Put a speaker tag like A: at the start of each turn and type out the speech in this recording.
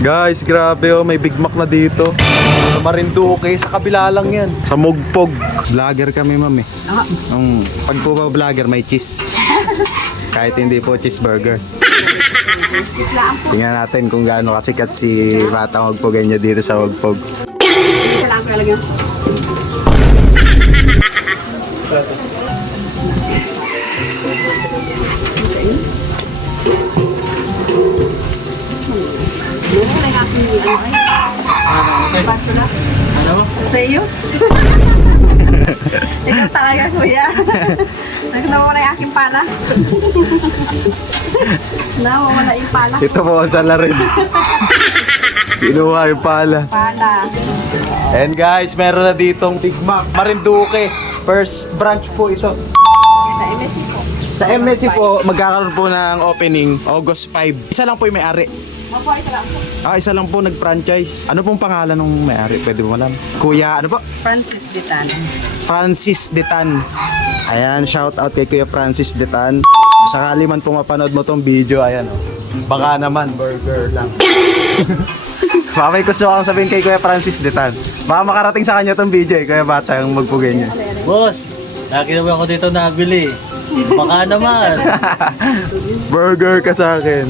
A: Guys, grabe oh, may Big Mac na dito. Sa Marinduque, sa kabila lang yan. Sa Mugpog. Vlogger kami, ma'am eh. Um, pag po ba vlogger, may cheese. Kahit hindi po cheeseburger. Tingnan natin kung gaano kasikat si Batang Hugpogan niya dito sa Hugpog.
B: Isa lang ko lagyan. Aking ano na. Sa iyo? Ikaw talaga, kuya. Nawawala yung aking pala. Nawawala yung pala.
A: Ito po sa rin. Kinuha yung pala.
B: Pala.
A: And guys, meron na ditong Big Mac. Marinduque. First branch po ito.
B: Sa MSC po.
A: Sa MSC po, magkakaroon po ng opening August 5. Isa lang po yung may-ari.
B: Opo, ito lang po.
A: Ah, isa lang po nag-franchise. Ano pong pangalan ng may-ari? Pwede mo alam? Kuya, ano po?
B: Francis Ditan.
A: Francis Detan. Ayan, shout out kay Kuya Francis Detan. Sakali man po mapanood mo tong video, ayan oh. Baka naman, burger lang. Baka may gusto akong sabihin kay Kuya Francis Detan. Baka makarating sa kanya tong video eh, Kuya Bata, yung magpugay niya.
C: Boss, laki naman ako dito nabili. Baka naman.
A: burger ka sa akin.